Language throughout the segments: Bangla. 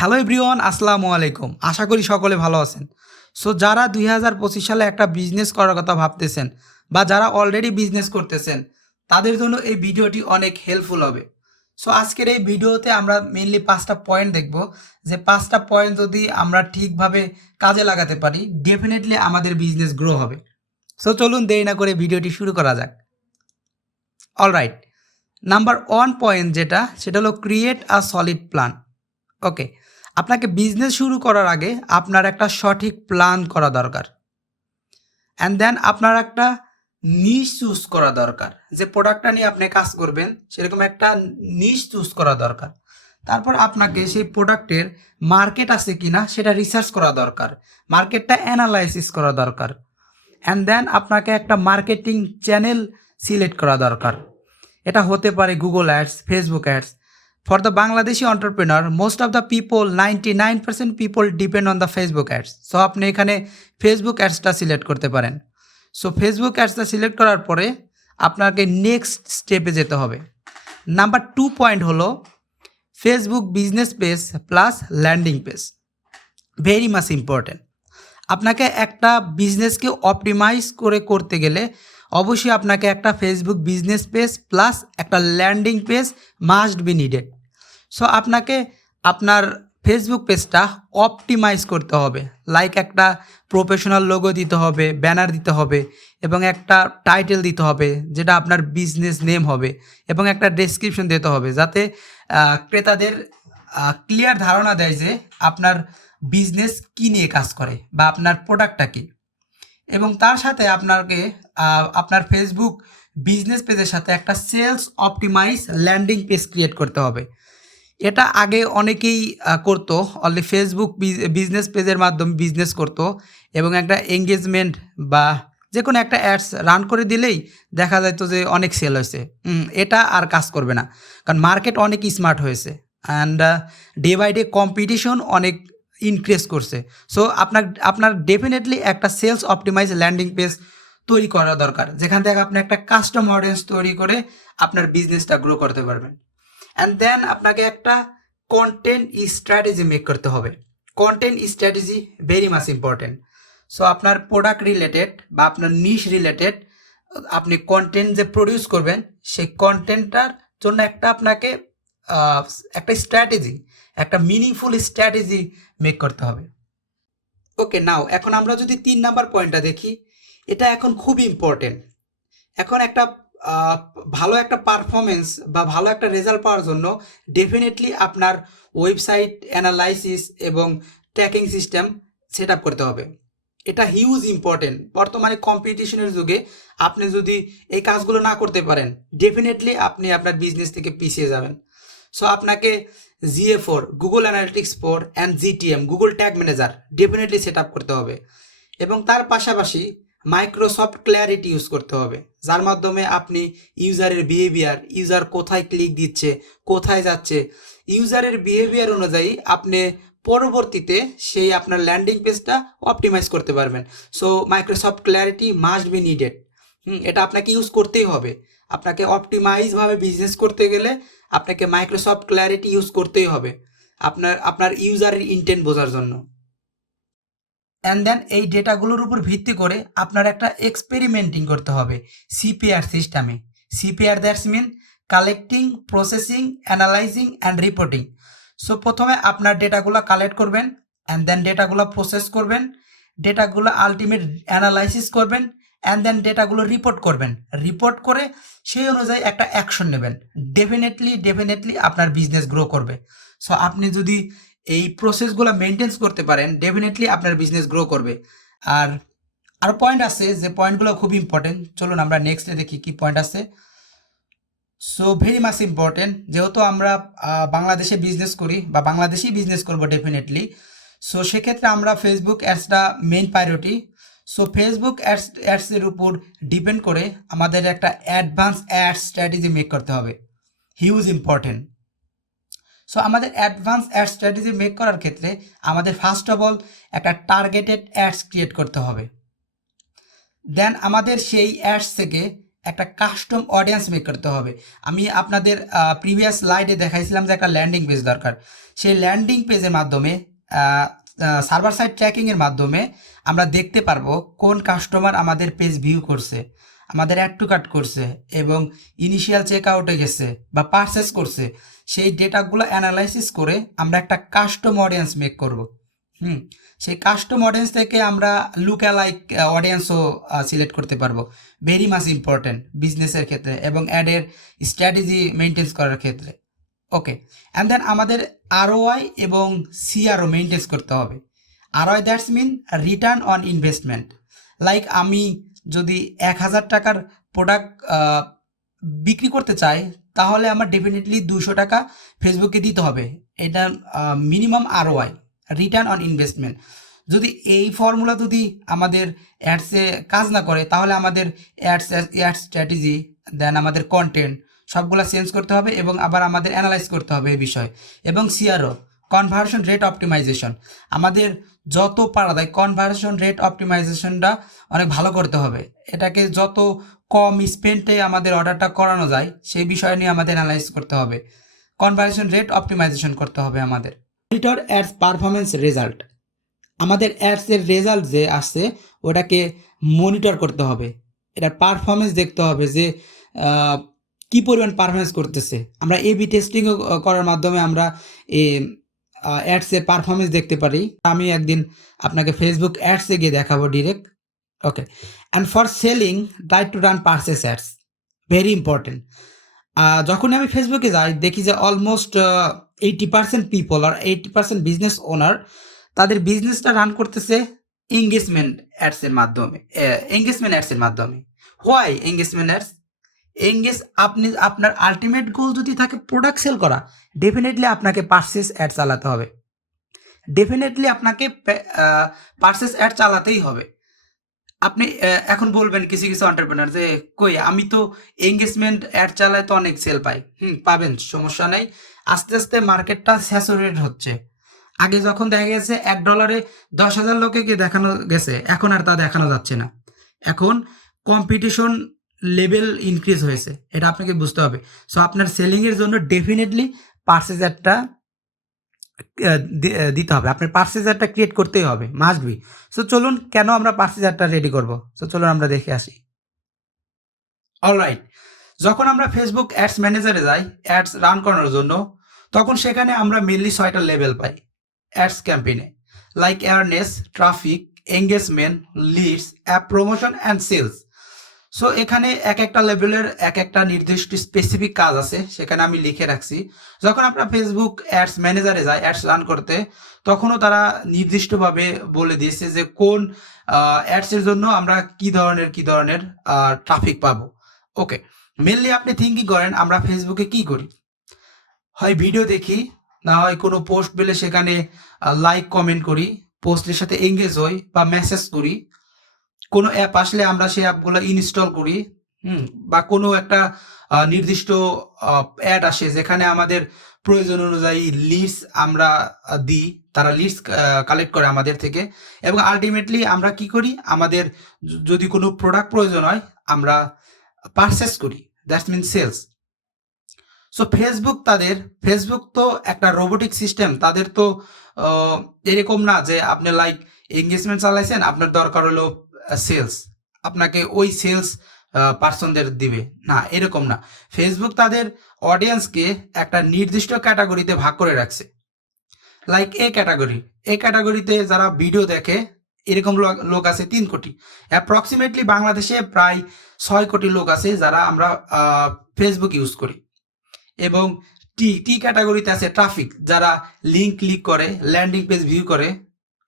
হ্যালো এভরিওয়ান, আসসালামু আলাইকুম। আশা করি সকলে ভালো আছেন। সো যারা 2025 সালে একটা বিজনেস করার কথা ভাবতেছেন বা যারা অলরেডি বিজনেস করতেছেন, তাদের জন্য এই ভিডিওটি অনেক হেল্পফুল হবে। সো আজকের এই ভিডিওতে আমরা মেইনলি 5টা পয়েন্ট দেখব, যে 5টা পয়েন্ট যদি আমরা ঠিকভাবে কাজে লাগাতে পারি, ডেফিনেটলি আমাদের বিজনেস গ্রো হবে। সো চলুন দেরি না করে ভিডিওটি শুরু করা যাক। অলরাইট, নাম্বার 1 পয়েন্ট সেটা হলো ক্রিয়েট আ সলিড প্ল্যান। ওকে, আপনাকে বিজনেস শুরু করার আগে আপনার একটা সঠিক প্ল্যান করা দরকার। অ্যান্ড দেন আপনার একটা নিশ চুজ করা দরকার, যে প্রোডাক্টটা নিয়ে আপনি কাজ করবেন সেরকম একটা নিশ চুজ করা দরকার। তারপর আপনাকে সেই প্রোডাক্টের মার্কেট আছে কিনা সেটা রিসার্চ করা দরকার, মার্কেটটা অ্যানালাইসিস করা দরকার। অ্যান্ড দেন আপনাকে একটা মার্কেটিং চ্যানেল সিলেক্ট করা দরকার। এটা হতে পারে Google ads, Facebook ads. For the Bangladeshi entrepreneur, most of the people, 99% people depend on the Facebook ads. So আপনি এখানে ফেসবুক অ্যাডসটা সিলেক্ট করতে পারেন। সো ফেসবুক অ্যাডসটা সিলেক্ট করার পরে আপনাকে নেক্সট স্টেপে যেতে হবে। নাম্বার 2 পয়েন্ট হলো Facebook business page plus landing page. Very much important. আপনাকে একটা বিজনেসকে অপটিমাইজ করতে গেলে অবশ্যই আপনাকে একটা ফেসবুক বিজনেস পেজ প্লাস একটা landing page must be needed. So আপনাকে আপনার ফেসবুক পেজটা অপটিমাইজ করতে হবে, লাইক একটা প্রফেশনাল লোগো দিতে হবে, ব্যানার দিতে হবে এবং একটা টাইটেল দিতে হবে যেটা আপনার বিজনেস নেম হবে, এবং একটা ডেসক্রিপশন দিতে হবে যাতে ক্রেতাদের ক্লিয়ার ধারণা দেয় যে আপনার বিজনেস কী নিয়ে কাজ করে বা আপনার প্রোডাক্টটা কী। এবং তার সাথে আপনাকে আপনার ফেসবুক বিজনেস পেজের সাথে একটা sales optimise landing page create করতে হবে। এটা আগে অনেকেই করতো, অনলি ফেসবুক বিজনেস পেজের মাধ্যমে বিজনেস করতো এবং একটা এঙ্গেজমেন্ট বা যে কোনো একটা অ্যাডস রান করে দিলেই দেখা যেত যে অনেক সেল হয়েছে। এটা আর কাজ করবে না, কারণ মার্কেট অনেক স্মার্ট হয়েছে and day by day competition অনেক ইনক্রিজ করছে। সো আপনার ডেফিনেটলি একটা সেলস অপটিমাইজ ল্যান্ডিং পেজ তৈরি করা দরকার, যেখান থেকে আপনি একটা কাস্টমার অডিয়েন্স তৈরি করে আপনার বিজনেসটা গ্রো করতে পারবেন। অ্যান্ড দেন আপনাকে একটা কন্টেন্ট স্ট্র্যাটেজি মেক করতে হবে। Content strategy very much important. So আপনার প্রোডাক্ট রিলেটেড বা আপনার নিশ রিলেটেড আপনি কন্টেন্ট যে প্রডিউস করবেন সেই কন্টেন্টটার জন্য আপনাকে একটা স্ট্র্যাটেজি, একটা মিনিংফুল স্ট্র্যাটেজি মেক করতে হবে। ওকে, নাও এখন আমরা যদি 3 নাম্বার পয়েন্টটা দেখি, এটা এখন খুবই ইম্পর্টেন্ট। এখন একটা ভালো একটা পারফরমেন্স বা ভালো একটা রেজাল্ট পাওয়ার জন্য ডেফিনেটলি আপনার ওয়েবসাইট অ্যানালাইসিস এবং ট্র্যাকিং সিস্টেম সেট আপ করতে হবে। এটা হিউজ ইম্পর্টেন্ট। বর্তমানে কম্পিটিশনের যুগে আপনি যদি এই কাজগুলো না করতে পারেন, ডেফিনেটলি আপনি আপনার বিজনেস থেকে পিছিয়ে যাবেন। সো আপনাকে GA4 Google analytics 4 and GTM Google tag manager definitely set up করতে হবে, এবং তার পাশাপাশি মাইক্রোসফট ক্ল্যারিটি ইউজ করতে হবে, যার মাধ্যমে আপনি ইউজারের বিহেভিয়ার, ইউজার কোথায় ক্লিক দিচ্ছে, কোথায় যাচ্ছে, ইউজারের বিহেভিয়ার অনুযায়ী আপনি পরবর্তীতে সেই আপনার ল্যান্ডিং পেজটা অপটিমাইজ করতে পারবেন। So Microsoft clarity must be needed. এটা আপনাকে ইউজ করতেই হবে। আপনাকে অপটিমাইজভাবে বিজনেস করতে গেলে আপনাকে মাইক্রোসফট ক্ল্যারিটি ইউজ করতেই হবে আপনার ইউজারের ইন্টেন্ট বোঝার জন্য। অ্যান্ড দেন এই ডেটাগুলোর উপর ভিত্তি করে আপনার একটা এক্সপেরিমেন্টিং করতে হবে CPR সিস্টেমে। CPR that's mean collecting, processing, analysing and reporting. So প্রথমে আপনার ডেটাগুলো কালেক্ট করবেন, অ্যান্ড দেন ডেটাগুলো প্রসেস করবেন, ডেটাগুলো আলটিমেট অ্যানালাইসিস করবেন, অ্যান্ড দেন ডেটাগুলো রিপোর্ট করবেন। রিপোর্ট করে সেই অনুযায়ী একটা অ্যাকশন নেবেন। ডেফিনেটলি আপনার বিজনেস গ্রো করবে। সো আপনি যদি এই প্রসেসগুলো মেনটেন্স করতে পারেন, ডেফিনেটলি আপনার বিজনেস গ্রো করবে। আর পয়েন্ট আছে যে পয়েন্টগুলো খুব ইম্পর্টেন্ট। চলুন আমরা নেক্সটে দেখি কি পয়েন্ট আছে। সো ভেরি মাচ ইম্পর্টেন্ট, যেহেতু আমরা বাংলাদেশে বিজনেস করি বা বাংলাদেশেই বিজনেস করবো ডেফিনেটলি। সো সেক্ষেত্রে আমরা ফেসবুক অ্যাডসটা মেইন প্রায়োরিটি। সো ফেসবুক অ্যাডসের উপর ডিপেন্ড করে আমাদের একটা অ্যাডভান্স অ্যাডস স্ট্র্যাটেজি মেক করতে হবে, হিউজ ইম্পর্টেন্ট। সো আমাদের অ্যাডভান্স অ্যাড স্ট্র্যাটেজি মেক করার ক্ষেত্রে আমাদের ফার্স্ট অফ অল একটা টার্গেটেড অ্যাডস ক্রিয়েট করতে হবে। দেন আমাদের সেই অ্যাডস থেকে একটা কাস্টম অডিয়েন্স মেক করতে হবে। আমি আপনাদের প্রিভিয়াস স্লাইডে দেখাইছিলাম যে একটা ল্যান্ডিং পেজ দরকার। সেই ল্যান্ডিং পেজের মাধ্যমে সার্ভার সাইড ট্র্যাকিংয়ের মাধ্যমে আমরা দেখতে পারবো কোন কাস্টমার আমাদের পেজ ভিউ করছে, আমাদের অ্যাড টু কার্ট করছে এবং ইনিশিয়াল চেক আউটে গেছে বা পারচেস করছে। সেই ডেটাগুলো অ্যানালাইসিস করে আমরা একটা কাস্টম অডিয়েন্স মেক করব। সেই কাস্টম অডিয়েন্স থেকে আমরা লুক অ্যালাইক অডিয়েন্সও সিলেক্ট করতে পারবো। ভেরি মাচ ইম্পর্টেন্ট বিজনেসের ক্ষেত্রে এবং অ্যাডের স্ট্র্যাটেজি মেনটেন করার ক্ষেত্রে। ওকে, অ্যান্ড দেন আমাদের আরওআই এবং সিআরও মেনটেন করতে হবে। ROI that's mean return on investment. Like আমি যদি 1000 টাকার প্রোডাক্ট বিক্রি করতে চাই, তাহলে আমার ডেফিনেটলি 200 টাকা ফেসবুকে দিতে হবে। এটা minimum ROI, return on investment. যদি এই ফর্মুলা যদি আমাদের অ্যাডসে কাজ না করে, তাহলে আমাদের অ্যাড স্ট্র্যাটেজি, দেন আমাদের কন্টেন্ট সবগুলো চেঞ্জ করতে হবে এবং আবার আমাদের অ্যানালাইজ করতে হবে এই বিষয়। এবং সিআরও, কনভার্সন রেট অপটিমাইজেশন, আমাদের যত পারা যায় কনভার্সন রেট অপটিমাইজেশনটা অনেক ভালো করতে হবে। এটাকে যত কম স্পেন্ডে আমাদের অর্ডারটা করানো যায় সেই বিষয় নিয়ে আমাদের অ্যানালাইজ করতে হবে। কনভার্সন রেট অপটিমাইজেশন করতে হবে আমাদের। মনিটর অ্যাডস পারফরমেন্স রেজাল্ট, আমাদের অ্যাডসের রেজাল্ট যে আসছে ওটাকে মনিটর করতে হবে। এটার পারফরমেন্স দেখতে হবে যে কি পরিমাণ পারফরমেন্স করতেছে। আমরা এবি টেস্টিংও করার মাধ্যমে আমরা অ্যাডসের পারফরমেন্স দেখতে পারি। আমি একদিন আপনাকে ফেসবুক অ্যাডসে গিয়ে দেখাবো direct. Okay, and for selling try to run purchase ads, very important. যখনই আমি ফেসবুকে যাই দেখি যে অলমোস্ট 80% পিপল আর 80% বিজনেস ওনার তাদের বিজনেসটা রান করতেছে এঙ্গেজমেন্ট অ্যাডসের মাধ্যমে। Why engagement ads? আপনি আপনার আলটিমেট গোল যদি থাকে প্রোডাক্ট সেল করা, ডেফিনেটলি আপনাকে পারচেস অ্যাড চালাতে হবে। ডেফিনেটলি আপনাকে পারচেস অ্যাড চালাতেই হবে। আপনি এখন বলবেন কিছু কিছু এন্টারপ্রেনার যে কই আমি তো এঙ্গেজমেন্ট অ্যাড চালাই তো অনেক সেল পাই। পাবেন, সমস্যা নেই। আস্তে আস্তে মার্কেটটা স্যাচুরেট হচ্ছে। আগে যখন দেখা গেছে $1 10,000 লোককে দেখানো গেছে, এখন আর তা দেখানো যাচ্ছে না। এখন কম্পিটিশন লেভেল ইনক্রিজ হয়েছে, এটা আপনাকে বুঝতে হবে। সো আপনার সেলিংয়ের জন্য ডেফিনেটলি পারচেজ অ্যাডটা দিতে হবে। আপনার পারচেজ অ্যাডটা ক্রিয়েট করতেই হবে, মাস্ট বি। সো চলুন, কেন আমরা পারচেজ অ্যাডটা রেডি করব, সো চলুন আমরা দেখে আসি। অলরাইট, যখন আমরা ফেসবুক অ্যাডস ম্যানেজারে যাই অ্যাডস রান করানোর জন্য, তখন সেখানে আমরা মেনলি 6টা লেভেল পাই অ্যাডস ক্যাম্পেইনে, like awareness, traffic, engagement, leads, app promotion and sales. So এখানে এক একটা লেভেলের এক একটা নির্দিষ্ট স্পেসিফিক কাজ আছে, সেখানে আমি লিখে রাখছি। যখন আপনার ফেসবুক অ্যাডস ম্যানেজারে যায় অ্যাডস রান করতে, তখনও তারা নির্দিষ্টভাবে বলে দিয়েছে যে কোন অ্যাডসের জন্য আমরা কি ধরনের ট্রাফিক পাবো। ওকে, মেনলি আপনি থিঙ্কিং করেন আমরা ফেসবুকে কি করি, হয় ভিডিও দেখি, না হয় কোনো পোস্ট পেলে সেখানে লাইক কমেন্ট করি, পোস্টের সাথে এঙ্গেজ হই বা মেসেজ করি, কোনো অ্যাপ আসলে আমরা সেই অ্যাপগুলো ইনস্টল করি, বা কোনো একটা নির্দিষ্ট অ্যাড আসে যেখানে আমাদের প্রয়োজন অনুযায়ী লিডস আমরা দিই, তারা লিডস কালেক্ট করে আমাদের থেকে, এবং আলটিমেটলি আমরা কি করি, আমাদের যদি কোনো প্রোডাক্ট প্রয়োজন হয় আমরা পারচেস করি, that's mean sales. So Facebook তো একটা রোবোটিক সিস্টেম, তাদের তো এরকম না যে আপনি লাইক এঙ্গেজমেন্ট চালাইছেন, আপনার দরকার হলো সেলস, আপনাকে ওই সেলস পার্সনদের দিবে না, এরকম না। ফেসবুক তাদের অডিয়েন্সকে একটা নির্দিষ্ট ক্যাটাগরিতে ভাগ করে রাখছে, লাইক এই ক্যাটাগরিতে যারা ভিডিও দেখে এরকম লোক আছে 3 কোটি। অ্যাপ্রক্সিমেটলি বাংলাদেশে প্রায় 6 কোটি লোক আছে যারা আমরা ফেসবুক ইউজ করি। এবং টি ক্যাটাগরিতে আছে ট্রাফিক, যারা লিঙ্ক ক্লিক করে, ল্যান্ডিং পেজ ভিউ করে,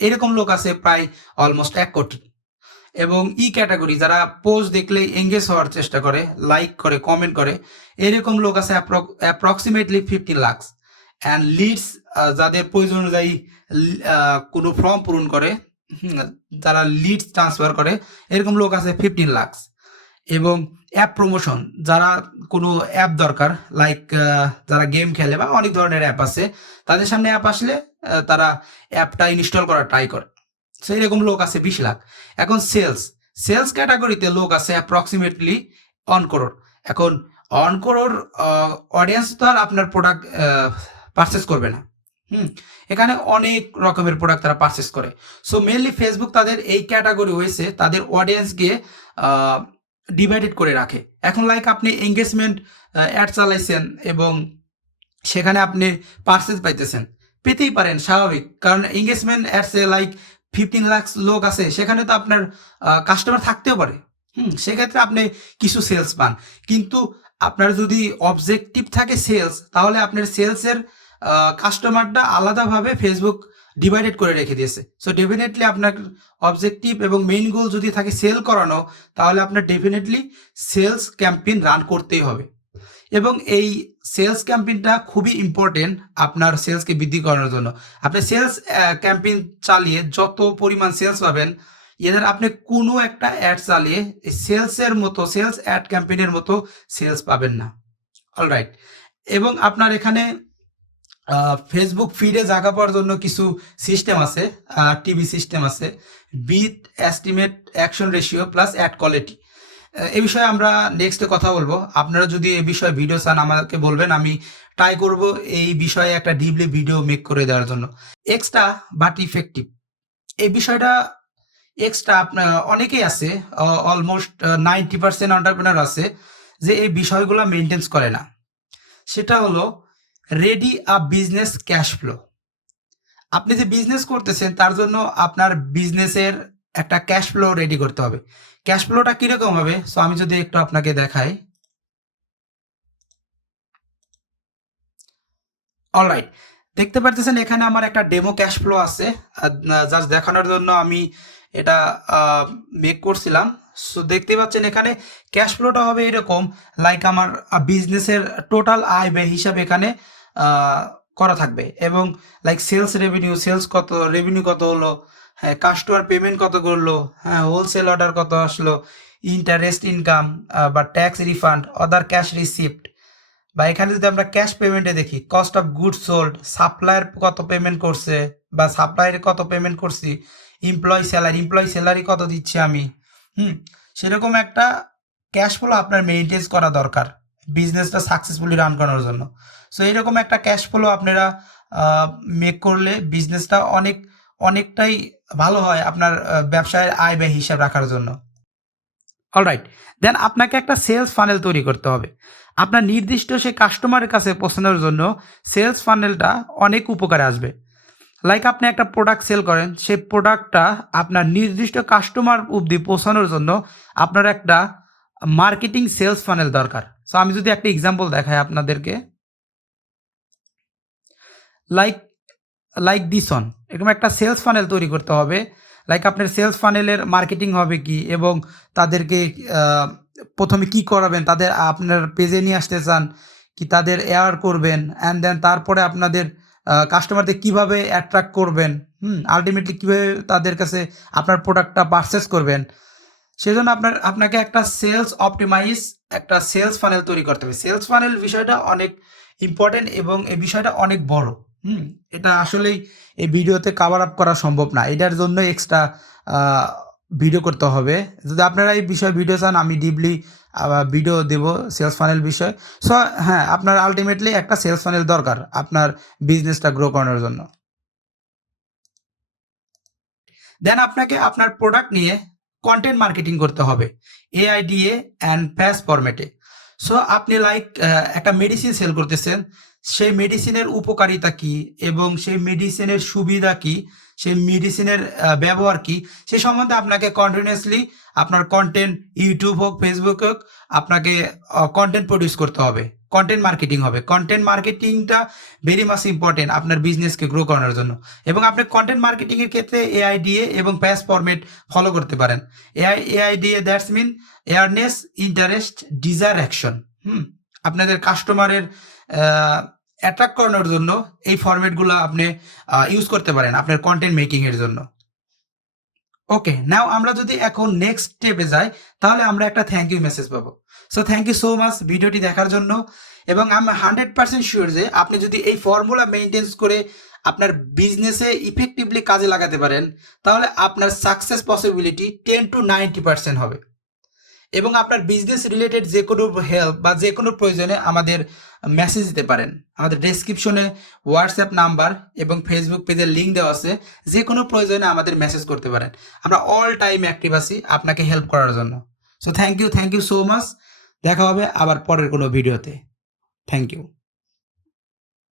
এরকম লোক আছে প্রায় অলমোস্ট 1 কোটি। এবং ক্যাটাগরি, যারা পোস্ট দেখলে এঙ্গেজ হওয়ার চেষ্টা করে, লাইক করে, কমেন্ট করে, এরকম লোক আছে অ্যাপ্রক্সিমেটলি 15 লাখ। অ্যান্ড লিডস, যাদের প্রয়োজন অনুযায়ী কোনো ফর্ম পূরণ করে, যারা লিডস ট্রান্সফার করে, এরকম লোক আছে 15 লাখ। এবং অ্যাপ প্রমোশন, যারা কোনো অ্যাপ দরকার, লাইক যারা গেম খেলে বা অনেক ধরনের অ্যাপ আছে, তাদের সামনে অ্যাপ আসলে তারা অ্যাপটা ইনস্টল করার ট্রাই করে, সেই রকম লোক আছে 20 লাখ। এখন সেলস ক্যাটাগরিতে লোক আছে অ্যাপ্রক্সিমেটলি অনকোরর। এখন অনকোরর অডিয়েন্স তো আর আপনার প্রোডাক্ট পারচেস করবে না। এখানে অনেক রকমের প্রোডাক্ট তারা পারচেস করে। সো মেনলি ফেসবুক তাদের এই ক্যাটাগরি হয়েছে তাদের অডিয়েন্সকে ডিভাইডেড করে রাখে। এখন লাইক আপনি এঙ্গেজমেন্ট অ্যাড চালাইছেন এবং সেখানে আপনি পারচেস পাইতেছেন, পেতেই পারেন স্বাভাবিক, কারণ এঙ্গেজমেন্ট অ্যাডসে লাইক 15 লাখ লোক আছে, সেখানে তো আপনার কাস্টমার থাকতেও পারে। সেক্ষেত্রে আপনি কিছু সেলস পান, কিন্তু আপনার যদি অবজেক্টিভ থাকে সেলস, তাহলে আপনার সেলসের কাস্টমারটা আলাদাভাবে ফেসবুক ডিভাইডেড করে রেখে দিয়েছে। সো ডেফিনেটলি আপনার অবজেক্টিভ এবং মেইন গোল যদি থাকে সেল করানো, তাহলে আপনার ডেফিনেটলি সেলস ক্যাম্পেইন রান করতেই হবে। এবং এই সেলস ক্যাম্পেইনটা খুবই ইম্পর্টেন্ট আপনার সেলসকে বৃদ্ধি করার জন্য। আপনি সেলস ক্যাম্পেইন চালিয়ে যত পরিমাণ সেলস পাবেন, এদের আপনি কোনো একটা অ্যাড চালিয়ে সেলসের মতো, সেলস অ্যাড ক্যাম্পেইনের মতো সেলস পাবেন না। অলরাইট। এবং আপনার এখানে ফেসবুক ফিডে জায়গা পাওয়ার জন্য কিছু সিস্টেম আছে, টিভি সিস্টেম আছে, bid estimate action ratio plus ad quality. এই বিষয়ে আমরা নেক্সটে কথা বলবো। আপনারা যদি এই বিষয়ে ভিডিও চান আমাকে বলবেন, আমি ট্রাই করব এই বিষয়ে একটা ডিপলি ভিডিও মেক করে দেওয়ার জন্য। এক্সট্রা বাট ইফেক্টিভ, এই বিষয়টা এক্সট্রা আপনার অনেকেই আছে, অলমোস্ট 90% এন্টারপ্রেনার আছে যে এই বিষয়গুলো মেনটেন্স করে না। সেটা হলো রেডি আ বিজনেস ক্যাশ ফ্লো। আপনি যে বিজনেস করতেছেন তার জন্য আপনার বিজনেসের একটা ক্যাশ ফ্লো রেডি করতে হবে। ক্যাশ ফ্লোটা কিরকম হবে? সো আমি যদি একটু আপনাকে দেখাই। অলরাইট, দেখতে পারতেছেন এখানে আমার একটা ডেমো ক্যাশ ফ্লো আছে, জাস্ট দেখানোর জন্য আমি এটা মেক করছিলাম। সো দেখতে পাচ্ছেন এখানে ক্যাশ ফ্লোটা হবে এরকম, লাইক আমার বিজনেসের টোটাল আয় ব্যয় হিসাব এখানে করা থাকবে, এবং লাইক সেলস রেভিনিউ, সেলস কত, রেভিনিউ কত হলো, হ্যাঁ কাস্টমার পেমেন্ট কত করলো, হ্যাঁ হোলসেল অর্ডার কত আসলো, ইন্টারেস্ট ইনকাম বা ট্যাক্স রিফান্ড, আদার ক্যাশ রিসিপ্ট, বা এখানে যদি আমরা ক্যাশ পেমেন্টে দেখি cost of good sold, supplier কত পেমেন্ট করছে বা সাপ্লায়ার কত পেমেন্ট করছি, এমপ্লয়ি স্যালারি কত দিচ্ছি আমি। সেরকম একটা ক্যাশ ফ্লো আপনার মেনটেন করা দরকার বিজনেসটা সাকসেসফুলি রান করানোর জন্য। সো এইরকম একটা ক্যাশ ফ্লো আপনারা মেক করলে বিজনেসটা অনেকটাই ভালো হয় আপনার ব্যবসায়ের আয় ব্যয় হিসাব রাখার জন্য। অলরাইট, দেন আপনাকে একটা সেলস ফানেল তৈরি করতে হবে। আপনার নির্দিষ্ট সেই কাস্টমারের কাছে পৌঁছানোর জন্য সেলস ফানেলটা অনেক উপকারে আসবে। লাইক আপনি একটা প্রোডাক্ট সেল করেন, সেই প্রোডাক্টটা আপনার নির্দিষ্ট কাস্টমার অবধি পৌঁছানোর জন্য আপনার একটা মার্কেটিং সেলস ফানেল দরকার। সো আমি যদি একটা এক্সাম্পল দেখাই আপনাদেরকে, লাইক দিস অন, এরকম একটা সেলস ফানেল তৈরি করতে হবে। লাইক আপনার সেলস ফানেলের মার্কেটিং হবে কি, এবং তাদেরকে প্রথমে কি করাবেন, তাদের আপনার পেজে নিয়ে আসতে চান কি, তাদের এয়ার করবেন, অ্যান্ড দেন তারপরে আপনাদের কাস্টমারদের কিভাবে অ্যাট্রাক্ট করবেন, আলটিমেটলি কীভাবে তাদের কাছে আপনার প্রোডাক্টটা পারচেস করবেন। সেজন্য আপনাকে একটা সেলস অপটিমাইজ একটা সেলস ফানেল তৈরি করতে হবে। সেলস ফানেল বিষয়টা অনেক ইম্পর্টেন্ট এবং এই বিষয়টা অনেক বড়। এটা আসলেই এই ভিডিওতে কভার আপ করা সম্ভব না, এটার জন্য এক্সট্রা ভিডিও করতে হবে। যদি আপনারা এই বিষয়ে ভিডিও চান আমি ডিপলি ভিডিও দেব সেলস ফানেল বিষয়। সো হ্যাঁ, আপনার আলটিমেটলি একটা সেলস ফানেল দরকার আপনার বিজনেসটা গ্রো করানোর জন্য। দেন আপনাকে আপনার প্রোডাক্ট নিয়ে কন্টেন্ট মার্কেটিং করতে হবে AIDA অ্যান্ড প্যাস ফরম্যাটে। সো আপনি লাইক একটা মেডিসিন সেল করতেছেন, সেই মেডিসিনের উপকারিতা কি এবং সেই মেডিসিনের সুবিধা কি, সেই মেডিসিনের ব্যবহার কি, সে সম্বন্ধে আপনাকে কন্টিনিউয়াসলি আপনার কন্টেন্ট, ইউটিউব হোক ফেসবুক হোক, আপনাকে কন্টেন্ট প্রডিউস করতে হবে, কন্টেন্ট মার্কেটিং হবে। কন্টেন্ট মার্কেটিংটা ভেরি মাচ ইম্পর্টেন্ট আপনার বিজনেসকে গ্রো করানোর জন্য। এবং আপনি কন্টেন্ট মার্কেটিংয়ের ক্ষেত্রে AIDA এবং প্যাস ফরম্যাট ফলো করতে পারেন। AIDA that's mean awareness, interest, desire, action. আপনাদের কাস্টমারের অ্যাট্রাক্ট করানোর জন্য এই ফরম্যাটগুলো আপনি ইউজ করতে পারেন আপনার কন্টেন্ট মেকিংয়ের জন্য। ওকে, নাও আমরা যদি এখন নেক্সট স্টেপে যাই, তাহলে আমরা একটা থ্যাংক ইউ মেসেজ পাবো। So thank you so much ভিডিওটি দেখার জন্য, এবং আমি 100% শিওর যে আপনি যদি এই ফর্মুলা মেনটেন করে আপনার বিজনেসে ইফেক্টিভলি কাজে লাগাতে পারেন, তাহলে আপনার সাকসেস পসিবিলিটি 10 to 90% হবে। এবং আপনার বিজনেস রিলেটেড যে কোনো হেল্প বা যে কোনো প্রয়োজনে আমাদের মেসেজ দিতে পারেন। আমাদের ডেসক্রিপশনে হোয়াটসঅ্যাপ নাম্বার এবং ফেসবুক পেজের লিঙ্ক দেওয়া আছে, যে কোনো প্রয়োজনে আমাদের মেসেজ করতে পারেন। আমরা অল টাইম অ্যাক্টিভ আছি আপনাকে হেল্প করার জন্য। So thank you so much. দেখা হবে আবার পরের কোনো ভিডিওতে। Thank you.